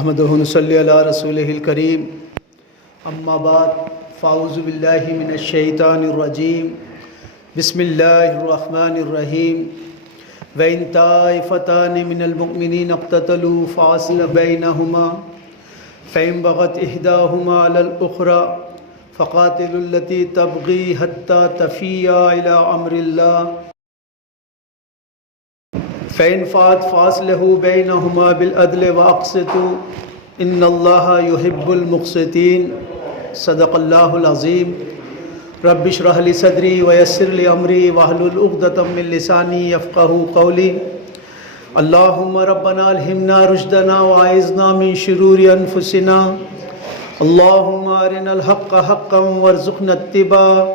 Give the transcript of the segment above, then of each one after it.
نحمدہ ونصلی علی رسولہ الکریم اما بعد فاعوذ باللہ من الشیطان الرجیم بسم اللہ الرحمن الرحیم وَإِن طَائِفَتَانِ مِنَ الْمُؤْمِنِينَ اقْتَتَلُوا فَأَصْلِحُوا بَيْنَهُمَا فَإِن بَغَتْ إِحْدَاهُمَا عَلَى الْأُخْرَى فَقَاتِلُوا الَّتِي تَبْغِي حَتَّى تَفِيَّ إِلَى أَمْرِ اللَّهِ فَإِن فَاءَتْ فَأَصْلِحُوا بَيْنَهُمَا بِالْعَدْلِ وَأَقْسِطُوا إِنَّ اللَّهَ يُحِبُّ الْمُقْسِطِينَ صدق اللہ العظیم رب اشرح لی صدری ویسر لی امری واحلل عقدۃ من لسانی یفقہوا قولی اللہم ربنا الہمنا رشدنا واعذنا من شرور انفسنا اللہم ارنا الحق حقا وارزقنا اتباعہ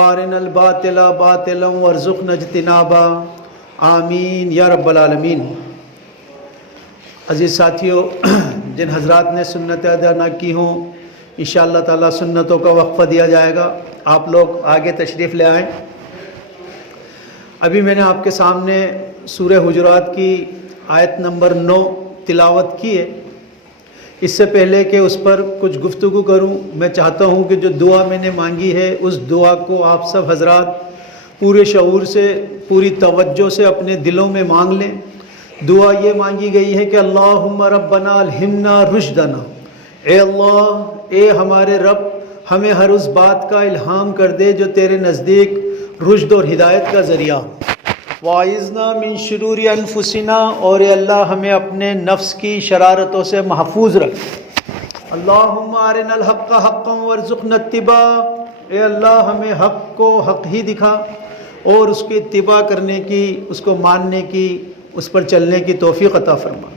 وارنا الباطل باطلا وارزقنا اجتنابہ آمین یا رب العالمین۔ عزیز ساتھیوں، جن حضرات نے سنت ادا نہ کی ہوں انشاءاللہ تعالیٰ سنتوں کا وقفہ دیا جائے گا، آپ لوگ آگے تشریف لے آئیں۔ ابھی میں نے آپ کے سامنے سورہ حجرات کی آیت نمبر 9 تلاوت کی ہے۔ اس سے پہلے کہ اس پر کچھ گفتگو کروں، میں چاہتا ہوں کہ جو دعا میں نے مانگی ہے اس دعا کو آپ سب حضرات پورے شعور سے، پوری توجہ سے اپنے دلوں میں مانگ لیں۔ دعا یہ مانگی گئی ہے کہ اللہم ربنا الہمنا رشدنا، اے اللہ، اے ہمارے رب، ہمیں ہر اس بات کا الہام کر دے جو تیرے نزدیک رشد اور ہدایت کا ذریعہ ہو۔ وَاعِذْنَا مِن شُرُورِ أَنفُسِنَا، اور اے اللہ ہمیں اپنے نفس کی شرارتوں سے محفوظ رکھ۔ اللہم ارنا الحق حقا وارزقنا اتباعہ، اے اللہ ہمیں حق کو حق ہی دکھا اور اس کی اتباع کرنے کی، اس کو ماننے کی، اس پر چلنے کی توفیق عطا فرما۔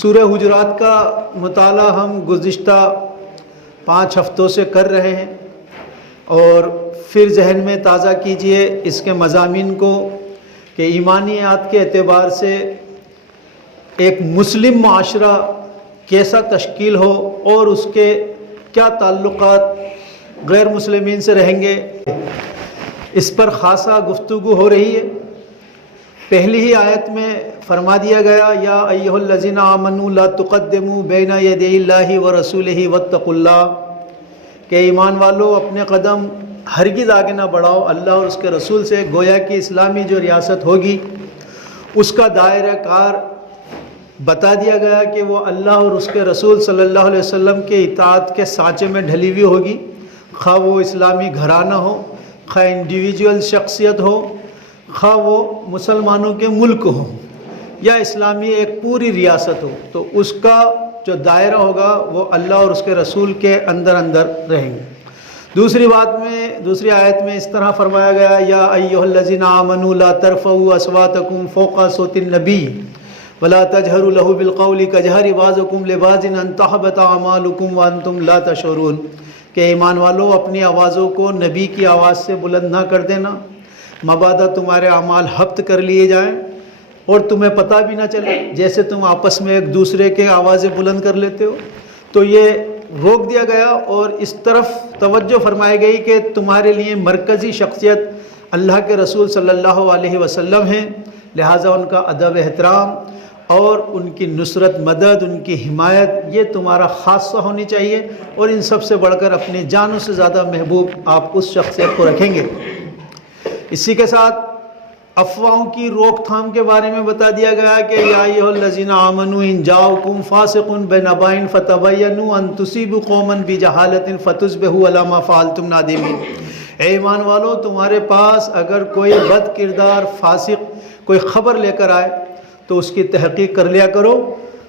سورہ حجرات کا مطالعہ ہم گزشتہ 5 ہفتوں سے کر رہے ہیں، اور پھر ذہن میں تازہ کیجئے اس کے مضامین کو کہ ایمانیات کے اعتبار سے ایک مسلم معاشرہ کیسا تشکیل ہو اور اس کے کیا تعلقات غیر مسلمین سے رہیں گے، اس پر خاصا گفتگو ہو رہی ہے۔ پہلی ہی آیت میں فرما دیا گیا یا ایھا الذین آمنوا لا تقدموا بین یدی اللہ ورسولہ واتقوا اللہ، کہ ایمان والو اپنے قدم ہرگز آگے نہ بڑھاؤ اللہ اور اس کے رسول سے۔ گویا کہ اسلامی جو ریاست ہوگی اس کا دائرہ کار بتا دیا گیا کہ وہ اللہ اور اس کے رسول صلی اللہ علیہ وسلم کے اطاعت کے سانچے میں ڈھلی ہوئی ہوگی، خواہ وہ اسلامی گھرانہ ہو، خواہ انڈیویجول شخصیت ہو، خواہ وہ مسلمانوں کے ملک ہو، یا اسلامی ایک پوری ریاست ہو، تو اس کا جو دائرہ ہوگا وہ اللہ اور اس کے رسول کے اندر رہیں گے۔ دوسری آیت میں اس طرح فرمایا گیا یا ایھا الذین آمنوا لا ترفعوا اصواتکم فوق صوت النبی ولا تجہروا لہ بالقول کجہر بعضکم لبعض ان تحبط اعمالکم وانتم لا تشعرون، کہ ایمان والو اپنی آوازوں کو نبی کی آواز سے بلند نہ کر دینا، مبادا تمہارے اعمال حبط کر لیے جائیں اور تمہیں پتہ بھی نہ چلے، جیسے تم آپس میں ایک دوسرے کے آوازیں بلند کر لیتے ہو۔ تو یہ روک دیا گیا اور اس طرف توجہ فرمائی گئی کہ تمہارے لیے مرکزی شخصیت اللہ کے رسول صلی اللہ علیہ وسلم ہیں، لہٰذا ان کا ادب احترام اور ان کی نصرت مدد، ان کی حمایت یہ تمہارا خاصہ ہونی چاہیے، اور ان سب سے بڑھ کر اپنی جانوں سے زیادہ محبوب آپ اس شخصیت کو رکھیں گے۔ اسی کے ساتھ افواہوں کی روک تھام کے بارے میں بتا دیا گیا کہ یا ایھا الذین آمنوا ان جاءکم فاسق بنبأ فتبینوا ان تصیبوا قوما بجہالۃ فتصبحوا علی ما فعلتم نادمین، اے ایمان والو تمہارے پاس اگر کوئی بد کردار فاسق کوئی خبر لے کر آئے تو اس کی تحقیق کر لیا کرو،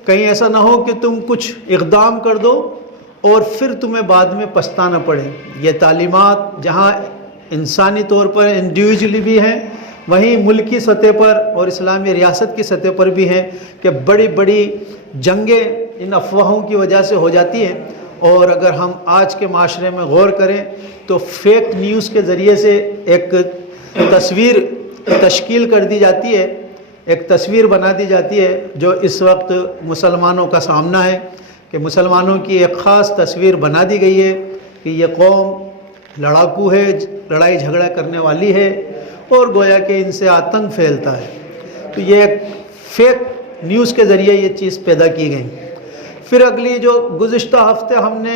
کہیں ایسا نہ ہو کہ تم کچھ اقدام کر دو اور پھر تمہیں بعد میں پچھتانا پڑے۔ یہ تعلیمات جہاں انسانی طور پر انڈیویجولی بھی ہیں، وہیں ملکی سطح پر اور اسلامی ریاست کی سطح پر بھی ہیں کہ بڑی بڑی جنگیں ان افواہوں کی وجہ سے ہو جاتی ہیں۔ اور اگر ہم آج کے معاشرے میں غور کریں تو فیک نیوز کے ذریعے سے ایک تصویر تشکیل کر دی جاتی ہے، ایک تصویر بنا دی جاتی ہے جو اس وقت مسلمانوں کا سامنا ہے، کہ مسلمانوں کی ایک خاص تصویر بنا دی گئی ہے کہ یہ قوم لڑاکو ہے، لڑائی جھگڑا کرنے والی ہے، اور گویا کہ ان سے آتنک پھیلتا ہے۔ تو یہ ایک فیک نیوز کے ذریعے یہ چیز پیدا کی گئی۔ پھر اگلی جو گزشتہ ہفتے ہم نے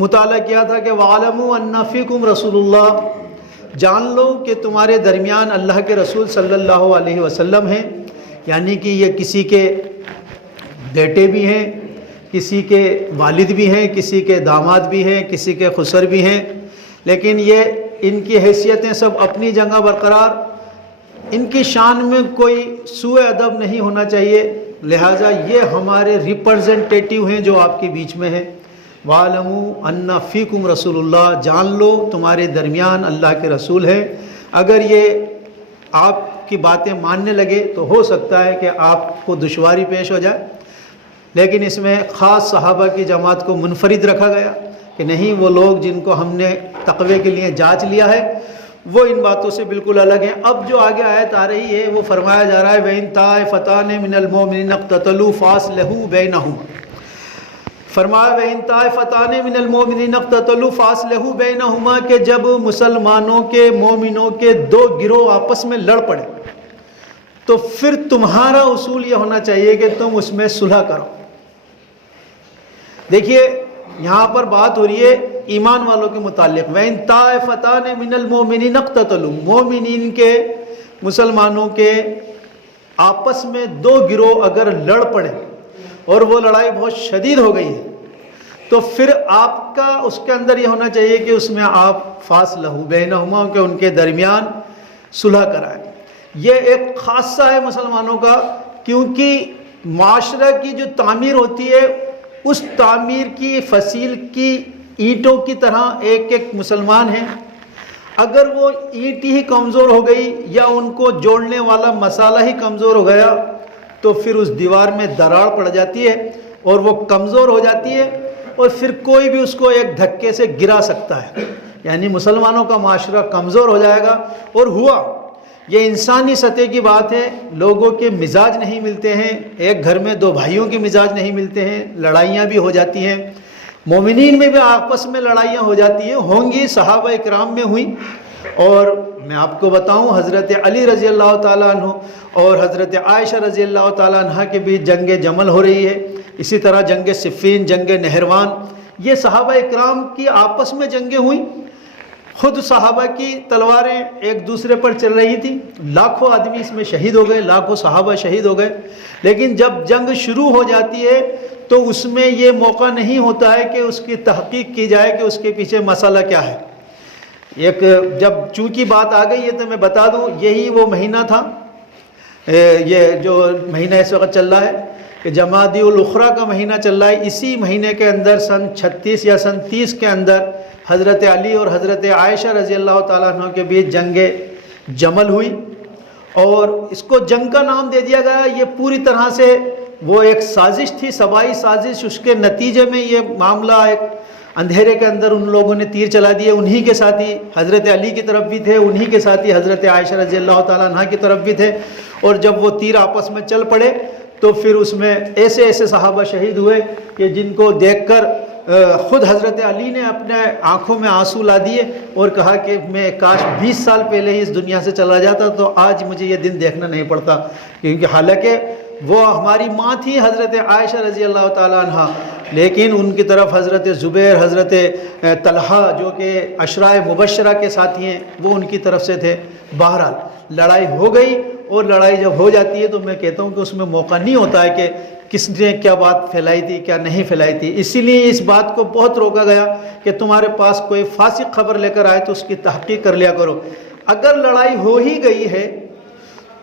مطالعہ کیا تھا کہ وَعَلَمُوا أَنَّ فِيكُمْ رَسُولُ اللَّهِ، جان لو کہ تمہارے درمیان اللہ کے رسول صلی اللہ علیہ وسلم ہیں، یعنی کہ یہ کسی کے بیٹے بھی ہیں، کسی کے والد بھی ہیں، کسی کے داماد بھی ہیں، کسی کے خسر بھی ہیں، لیکن یہ ان کی حیثیتیں سب اپنی جگہ برقرار، ان کی شان میں کوئی سوء ادب نہیں ہونا چاہیے، لہٰذا یہ ہمارے ریپرزنٹیٹیو ہیں جو آپ کے بیچ میں ہیں۔ وَعَلَمُوا أَنَّ فِيكُمْ رَسُولُ اللَّهِ، جان لو تمہارے درمیان اللہ کے رسول ہیں۔ اگر یہ آپ کی باتیں ماننے لگے تو ہو سکتا ہے کہ آپ کو دشواری پیش ہو جائے، لیکن اس میں خاص صحابہ کی جماعت کو منفرد رکھا گیا کہ نہیں، وہ لوگ جن کو ہم نے تقوی کے لیے جانچ لیا ہے وہ ان باتوں سے بالکل الگ ہیں۔ اب جو آگے آیت آ رہی ہے وہ فرمایا جا رہا ہے وَإِن طَائِفَتَانِ مِنَ الْمُؤْمِنِينَ اقْتَتَلُوا فَأَصْلِحُوا بَيْنَهُمَا، فرمایا وَإِن طَائِفَتَانِ مِنَ الْمُؤْمِنِينَ اقْتَتَلُوا فَأَصْلِحُوا بَيْنَهُمَا، کہ جب مسلمانوں کے مومنوں کے دو گروہ آپس میں لڑ پڑے تو پھر تمہارا اصول یہ ہونا چاہیے کہ تم اس میں صلح کرو۔ دیکھیے یہاں پر بات ہو رہی ہے ایمان والوں کے متعلق، وَإِن طَائِفَتَانِ مِنَ الْمُؤْمِنِينَ اقْتَتَلُوا، مومنین کے، مسلمانوں کے آپس میں دو گروہ اگر لڑ پڑے اور وہ لڑائی بہت شدید ہو گئی ہے تو پھر آپ کا اس کے اندر یہ ہونا چاہیے کہ اس میں آپ فَأَصْلِحُوا بَيْنَهُمَا، کہ ان کے درمیان صلح کرائیں۔ یہ ایک خاصہ ہے مسلمانوں کا، کیونکہ معاشرہ کی جو تعمیر ہوتی ہے اس تعمیر کی فصیل کی اینٹوں کی طرح ایک ایک مسلمان ہیں، اگر وہ اینٹ ہی کمزور ہو گئی یا ان کو جوڑنے والا مسالہ ہی کمزور ہو گیا تو پھر اس دیوار میں دراڑ پڑ جاتی ہے اور وہ کمزور ہو جاتی ہے اور پھر کوئی بھی اس کو ایک دھکے سے گرا سکتا ہے، یعنی مسلمانوں کا معاشرہ کمزور ہو جائے گا۔ اور ہوا یہ انسانی سطح کی بات ہے، لوگوں کے مزاج نہیں ملتے ہیں، ایک گھر میں دو بھائیوں کے مزاج نہیں ملتے ہیں، لڑائیاں بھی ہو جاتی ہیں، مومنین میں بھی آپس میں لڑائیاں ہو جاتی ہیں، ہوں گی، صحابہ اکرام میں ہوئی۔ اور میں آپ کو بتاؤں حضرت علی رضی اللہ تعالیٰ عنہ اور حضرت عائشہ رضی اللہ تعالیٰ عنہ کے بیچ جنگ جمل ہو رہی ہے، اسی طرح جنگ صفین، جنگ نہروان، یہ صحابہ اکرام کی آپس میں جنگیں ہوئیں، خود صحابہ کی تلواریں ایک دوسرے پر چل رہی تھیں، لاکھوں آدمی اس میں شہید ہو گئے، لاکھوں صحابہ شہید ہو گئے، لیکن جب جنگ شروع ہو جاتی ہے تو اس میں یہ موقع نہیں ہوتا ہے کہ اس کی تحقیق کی جائے کہ اس کے پیچھے مسئلہ کیا ہے۔ ایک جب چونکہ بات آ گئی ہے تو میں بتا دوں، یہی وہ مہینہ تھا، یہ جو مہینہ اس وقت چل رہا ہے کہ جمادی الاخری کا مہینہ چل رہا ہے، اسی مہینے کے اندر سن 36 یا سن 30 کے اندر حضرت علی اور حضرت عائشہ رضی اللہ تعالیٰ عنہ کے بیچ جنگ جمل ہوئی، اور اس کو جنگ کا نام دے دیا گیا۔ یہ پوری طرح سے وہ ایک سازش تھی، صبائی سازش، اس کے نتیجے میں یہ معاملہ ایک اندھیرے کے اندر ان لوگوں نے تیر چلا دیے، انہی کے ساتھی حضرت علی کی طرف بھی تھے، انہی کے ساتھی حضرت عائشہ رضی اللہ تعالیٰ عنہ کی طرف بھی تھے، اور جب وہ تیر آپس میں چل پڑے تو پھر اس میں ایسے ایسے صحابہ شہید ہوئے کہ جن کو دیکھ کر خود حضرت علی نے اپنے آنکھوں میں آنسو لا دیے اور کہا کہ میں کاش 20 سال پہلے ہی اس دنیا سے چلا جاتا تو آج مجھے یہ دن دیکھنا نہیں پڑتا، کیونکہ حالانکہ وہ ہماری ماں تھی حضرت عائشہ رضی اللہ تعالیٰ عنہ، لیکن ان کی طرف حضرت زبیر، حضرت طلحہ جو کہ عشرۂ مبشرہ کے ساتھی ہیں وہ ان کی طرف سے تھے۔ بہرحال لڑائی ہو گئی، اور لڑائی جب ہو جاتی ہے تو میں کہتا ہوں کہ اس میں موقع نہیں ہوتا ہے کہ کس نے کیا بات پھیلائی تھی کیا نہیں پھیلائی تھی، اسی لیے اس بات کو بہت روکا گیا کہ تمہارے پاس کوئی فاسق خبر لے کر آئے تو اس کی تحقیق کر لیا کرو۔ اگر لڑائی ہو ہی گئی ہے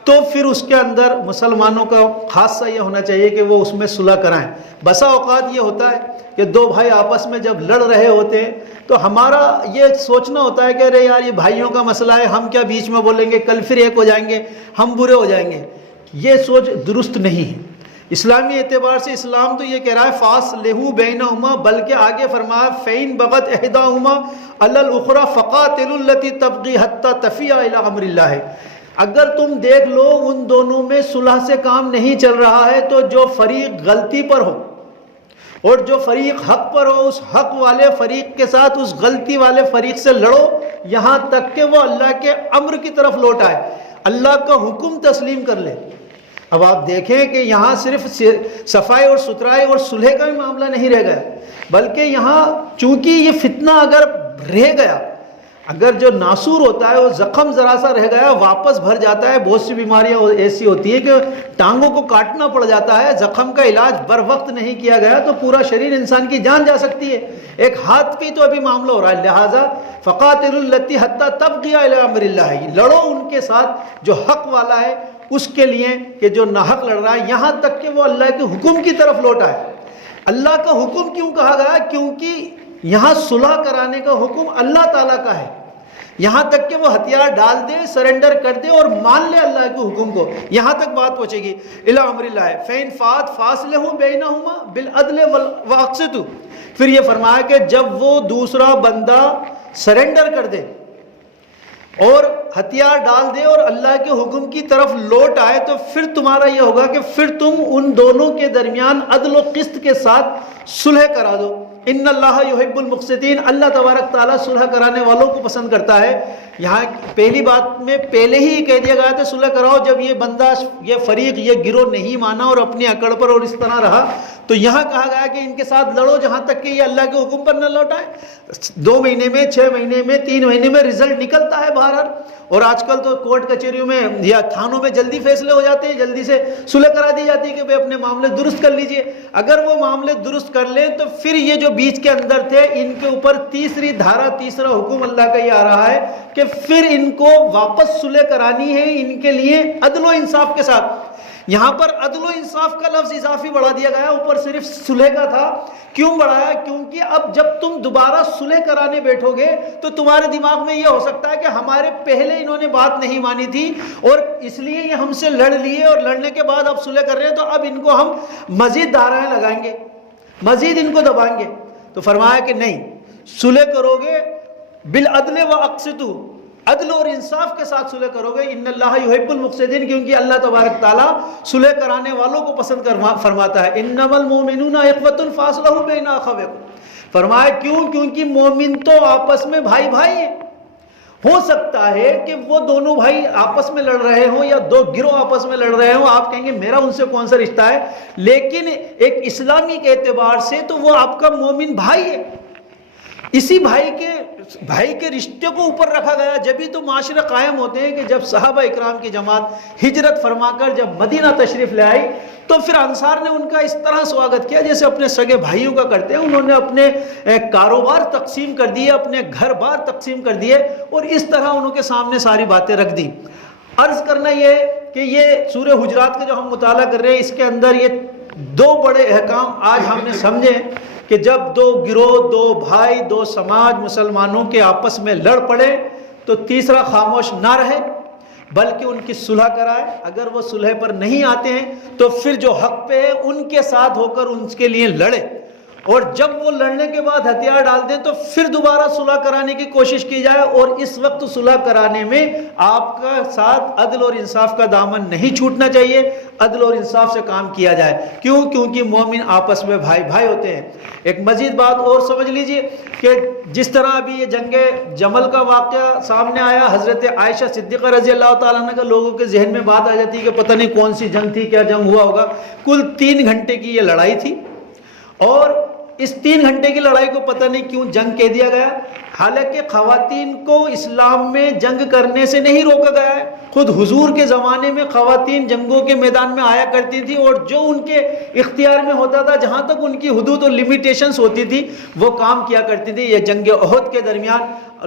تو پھر اس کے اندر مسلمانوں کا خاصہ یہ ہونا چاہیے کہ وہ اس میں صلح کرائیں۔ بسا اوقات یہ ہوتا ہے کہ دو بھائی آپس میں جب لڑ رہے ہوتے ہیں تو ہمارا یہ سوچنا ہوتا ہے کہ ارے یار یہ بھائیوں کا مسئلہ ہے، ہم کیا بیچ میں بولیں گے، کل پھر ایک ہو جائیں گے، ہم برے ہو جائیں گے۔ یہ سوچ درست نہیں ہے۔ اسلامی اعتبار سے اسلام تو یہ کہہ رہا ہے فاصلحوا بینہما، بلکہ آگے فرمایا فإن بغت احداہما علی الأخری فقاتلوا التی تبغی حتی تفیء الی امر اللہ۔ اگر تم دیکھ لو ان دونوں میں صلح سے کام نہیں چل رہا ہے تو جو فریق غلطی پر ہو اور جو فریق حق پر ہو، اس حق والے فریق کے ساتھ اس غلطی والے فریق سے لڑو یہاں تک کہ وہ اللہ کے امر کی طرف لوٹ آئے، اللہ کا حکم تسلیم کر لے۔ اب آپ دیکھیں کہ یہاں صرف صفائی اور ستھرائی اور صلح کا بھی معاملہ نہیں رہ گیا، بلکہ یہاں چونکہ یہ فتنہ اگر رہ گیا، اگر جو ناسور ہوتا ہے وہ زخم ذرا سا رہ گیا واپس بھر جاتا ہے. بہت سی بیماریاں ایسی ہوتی ہیں کہ ٹانگوں کو کاٹنا پڑ جاتا ہے، زخم کا علاج بر وقت نہیں کیا گیا تو پورا شریر انسان کی جان جا سکتی ہے. ایک ہاتھ پہ تو ابھی معاملہ ہو رہا ہے، لہٰذا فقاتلوا التی حتی تبغی الی امر اللہ، لڑو ان کے ساتھ جو حق والا ہے اس کے لیے کہ جو ناحق لڑ رہا ہے، یہاں تک کہ وہ اللہ کے حکم کی طرف لوٹا ہے. اللہ کا حکم کیوں کہا گیا؟ کیونکہ یہاں صلح کرانے کا حکم اللہ تعالیٰ کا ہے، یہاں تک کہ وہ ہتھیار ڈال دے، سرنڈر کر دے اور مان لے اللہ کے حکم کو، یہاں تک بات پہنچے گی. الی امر اللہ فَإِنْ فَاتَ فَأَصْلِحُوا بَيْنَهُمَا بِالْعَدْلِ وَأَقْسِطُوا. پھر یہ فرمایا کہ جب وہ دوسرا بندہ سرنڈر کر دے اور ہتھیار ڈال دے اور اللہ کے حکم کی طرف لوٹ آئے تو پھر تمہارا یہ ہوگا کہ پھر تم ان دونوں کے درمیان عدل و قسط کے ساتھ صلح کرا دو. ان اللہ یحب المقسطین، اللہ تبارک تعالیٰ صلح کرانے والوں کو پسند کرتا ہے. یہاں پہلی بات میں پہلے ہی کہہ دیا گیا تھا صلح کراؤ، جب یہ بندہ، یہ فریق، یہ گروہ نہیں مانا اور اپنی اکڑ پر اور اس طرح رہا تو یہاں کہا گیا کہ ان کے ساتھ لڑو جہاں تک کہ یہ اللہ کے حکم پر نہ لوٹائے. 2 مہینے میں، 6 مہینے میں، 3 مہینے میں رزلٹ نکلتا ہے بہرحال. اور آج کل تو کورٹ کچہریوں میں یا تھانوں میں جلدی فیصلے ہو جاتے ہیں، جلدی سے صلح کرا دی جاتی ہے کہ بھئی اپنے معاملے درست کر لیجئے. اگر وہ معاملے درست کر لیں تو پھر یہ جو بیچ کے اندر تھے ان کے اوپر تیسری دھارا، تیسرا حکم اللہ کا یہ آ رہا ہے کہ پھر ان کو واپس صلح کرانی ہے ان کے لیے عدل و انصاف کے ساتھ. یہاں پر عدل و انصاف کا لفظ اضافی بڑھا دیا گیا، اوپر صرف صلح کا تھا. کیوں بڑھایا؟ کیونکہ اب جب تم دوبارہ صلح کرانے بیٹھو گے تو تمہارے دماغ میں یہ ہو سکتا ہے کہ ہمارے پہلے انہوں نے بات نہیں مانی تھی اور اس لیے یہ ہم سے لڑ لیے اور لڑنے کے بعد اب صلح کر رہے ہیں تو اب ان کو ہم مزید دھارائیں لگائیں گے، مزید ان کو دبائیں گے. تو فرمایا کہ نہیں، صلح کرو گے بالعدل واقسطوا، عدل اور انصاف کے ساتھ صلح کرو گے. ان اللہ یحب المقسطین، کیونکہ اللہ تبارک تعالیٰ صلح کرانے والوں کو پسند فرماتا ہے. انما المؤمنون اخوة فاصلحوا بین اخویکم. فرمایا کیوں؟ کیونکہ مومن تو آپس میں بھائی بھائی ہیں. ہو سکتا ہے کہ وہ دونوں بھائی آپس میں لڑ رہے ہوں یا 2 گروہ آپس میں لڑ رہے ہوں، آپ کہیں گے میرا ان سے کون سا رشتہ ہے، لیکن ایک اسلامی کے اعتبار سے تو وہ آپ کا مومن بھائی ہے. اسی بھائی کے رشتے کو اوپر رکھا گیا. جبھی تو معاشرے قائم ہوتے ہیں کہ جب صحابہ اکرام کی جماعت ہجرت فرما کر جب مدینہ تشریف لے آئی تو پھر انصار نے ان کا اس طرح سواگت کیا جیسے اپنے سگے بھائیوں کا کرتے ہیں. انہوں نے اپنے کاروبار تقسیم کر دیے، اپنے گھر بار تقسیم کر دیے اور اس طرح انہوں کے سامنے ساری باتیں رکھ دی. عرض کرنا یہ کہ یہ سورہ حجرات کا جو ہم مطالعہ کر رہے ہیں اس کے اندر یہ 2 بڑے احکام آج ہم نے سمجھے کہ جب 2 گروہ، 2 بھائی، 2 سماج مسلمانوں کے آپس میں لڑ پڑے تو تیسرا خاموش نہ رہے بلکہ ان کی صلح کرائے. اگر وہ صلح پر نہیں آتے ہیں تو پھر جو حق پہ ہے ان کے ساتھ ہو کر ان کے لیے لڑے، اور جب وہ لڑنے کے بعد ہتھیار ڈال دیں تو پھر دوبارہ صلح کرانے کی کوشش کی جائے. اور اس وقت صلح کرانے میں آپ کا ساتھ عدل اور انصاف کا دامن نہیں چھوٹنا چاہیے، عدل اور انصاف سے کام کیا جائے. کیوں؟ کیونکہ مومن آپس میں بھائی بھائی ہوتے ہیں. ایک مزید بات اور سمجھ لیجئے کہ جس طرح ابھی یہ جنگ جمل کا واقعہ سامنے آیا، حضرت عائشہ صدیقہ رضی اللہ تعالیٰ عنہ کا لوگوں کے ذہن میں بات آ جاتی ہے کہ پتہ نہیں کون سی جنگ تھی، کیا جنگ ہوا ہوگا. کل 3 گھنٹے کی یہ لڑائی تھی اور اس 3 گھنٹے کی لڑائی کو پتہ نہیں کیوں جنگ کہہ دیا گیا. حالانکہ خواتین کو اسلام میں جنگ کرنے سے نہیں روکا گیا ہے. خود حضور کے زمانے میں خواتین جنگوں کے میدان میں آیا کرتی تھی اور جو ان کے اختیار میں ہوتا تھا، جہاں تک ان کی حدود اور لیمیٹیشنز ہوتی تھی وہ کام کیا کرتی تھی. یہ جنگ احد کے درمیان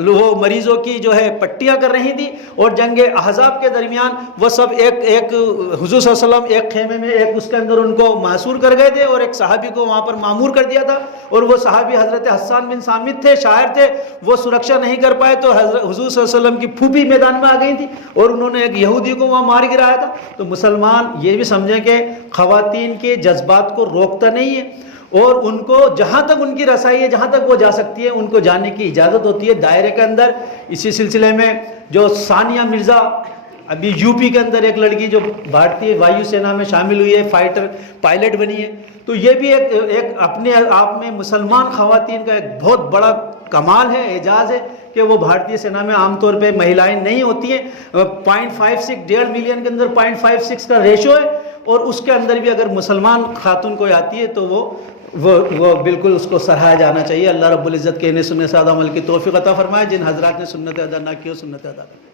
وہ مریضوں کی جو ہے پٹیاں کر رہی تھی اور جنگ احزاب کے درمیان وہ سب ایک حضور صلی اللہ علیہ وسلم ایک خیمے میں ایک اس کے اندر ان کو محصور کر گئے تھے اور ایک صحابی کو وہاں پر معمور کر دیا تھا. اور وہ صحابی حضرت حسان بن ثابت تھے، شاعر تھے، وہ سرکشا نہیں کر پائے تو حضور صلی اللہ علیہ وسلم کی پھوپھی میدان میں آ گئی تھی اور انہوں نے ایک یہودی کو وہاں مار گرایا تھا. تو مسلمان یہ بھی سمجھیں کہ خواتین کے جذبات کو روکتا نہیں ہے اور ان کو جہاں تک ان کی رسائی ہے، جہاں تک وہ جا سکتی ہے ان کو جانے کی اجازت ہوتی ہے دائرے کے اندر. اسی سلسلے میں جو ثانیہ مرزا ابھی یو پی کے اندر ایک لڑکی جو بھارتی وایو سینا میں شامل ہوئی ہے، فائٹر پائلٹ بنی ہے، تو یہ بھی ایک اپنے آپ میں مسلمان خواتین کا ایک بہت بڑا کمال ہے، اعجاز ہے کہ وہ بھارتی سینا میں عام طور پہ مہیلائیں نہیں ہوتی ہیں. 0.56 1.5 ملین کے اندر 0.56 کا ریشو ہے اور اس کے اندر بھی اگر مسلمان خاتون کوئی آتی ہے تو وہ بالکل اس کو سراہا جانا چاہیے۔ اللہ رب العزت کہنے سننے سے عمل کی توفیق عطا فرمائے۔ جن حضرات نے سنت ادا نہ کی ہو سنت ادا کریں۔